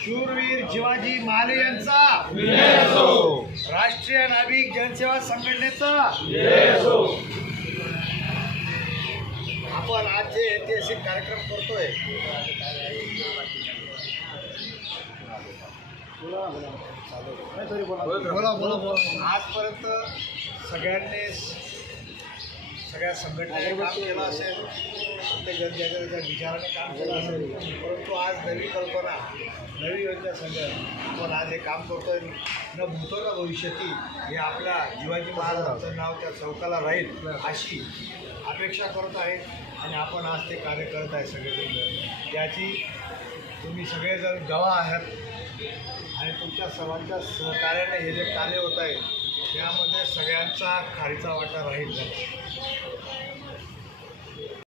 शूरवीर शिवाजी महाले यांचा राष्ट्रीय नाभिक जनसेवा संघटनेचा आपण आज जे ऐतिहासिक कार्यक्रम करतोय आजपर्यंत सगळ्यांनी सगळ्या संघटनेने काम केलं असेल, प्रत्येक जनतेच्या विचाराने काम केलं असेल, परंतु आज नवी कल्पना नवी योजना संघ आपण आज हे काम करतोय न भूतो न भविष्यती हे आपल्या शिवाजी महाराजांचं नाव त्या चौकाला राहील अशी अपेक्षा करत आहे आणि आपण आज ते कार्य करत आहे सगळेजण. याची तुम्ही सगळेजण गवाह आहात आणि तुमच्या सर्वांच्या सहकार्याने हे जे कार्य होत आहे त्यामध्ये सगळ्यांचा खारीचा वाटा राहील.